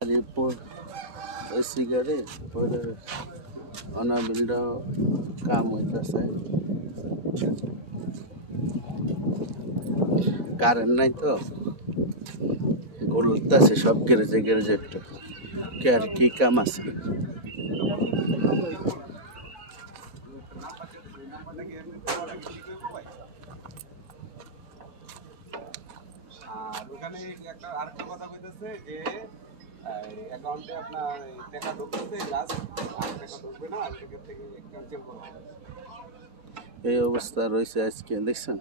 por সিগারে পরে অনাবিলটা কাম হইতেছে current নাই তো গলতেছে সব গ্যারেজে গ্যারেজে একটু কে আর কি কাম আছে আর ওখানে একটা আরেকটা কথা কইতেছে যে অ্যাকাউন্টে আপনার টাকা ঢুকতেছে লাস্ট আর টাকা ঢুকবে না আর থেকে ক্যান্সেল করা হবে এই অবস্থা রয়েছে আজকে দেখছেন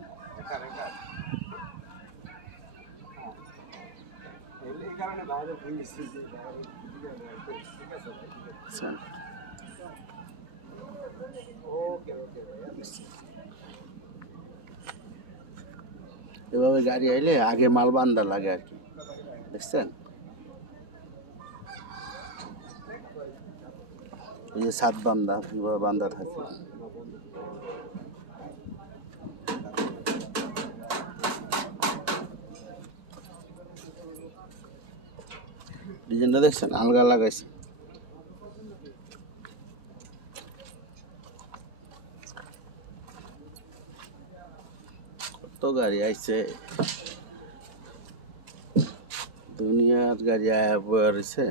এই কারণে বাইরে বুঝছি যে ঠিক আছে ওকে ওকে এভাবে গাড়ি আইলে আগে মাল বান্ধা লাগে আর কি দেখছেন এই যে সাত বান্ধা এভাবে বান্ধা থাকে ডিজাইনটা দেখছেন আলগা লাগাইছে কত গাড়ি আইছে দুনিয়ার গাড়ি আয়া পড়েছে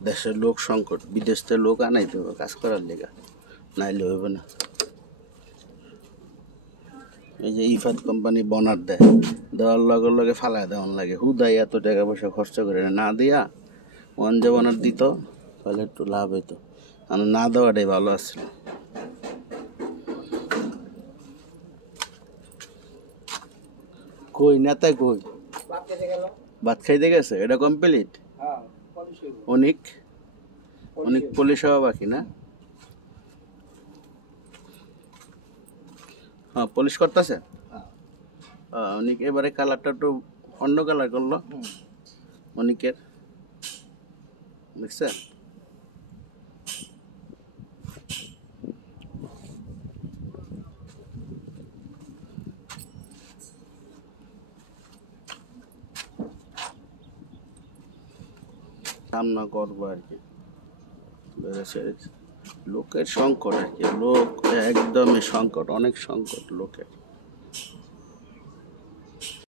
দেশের লোক সংকট বিদেশ থেকে লোক আনাইতে হবে কাজ করার লেগা নাইলে হইব না এই যে ইফাত কোম্পানি বনার দেওয়ার লগে লগে ফালাই দেওয়ার লাগে হুদাই এত টাকা পয়সা খরচ করে না দিয়া ওয়ান যে বনার দিত তাহলে একটু লাভ হইতো আর না দেওয়াটাই ভালো আসছিল কই নেতায় কই ভাত খাইতে গেছে এটা কমপ্লিট অনেক অনেক পুলিশ হওয়া বাকি না হ্যাঁ পুলিশ করতেছে অনেক এবারে কালারটা একটু অন্য কালার করলো অনেকের দেখছেন সামনা করবো আর কি লোকের সংকট আর কি লোক একদমই সংকট অনেক সংকট লোকের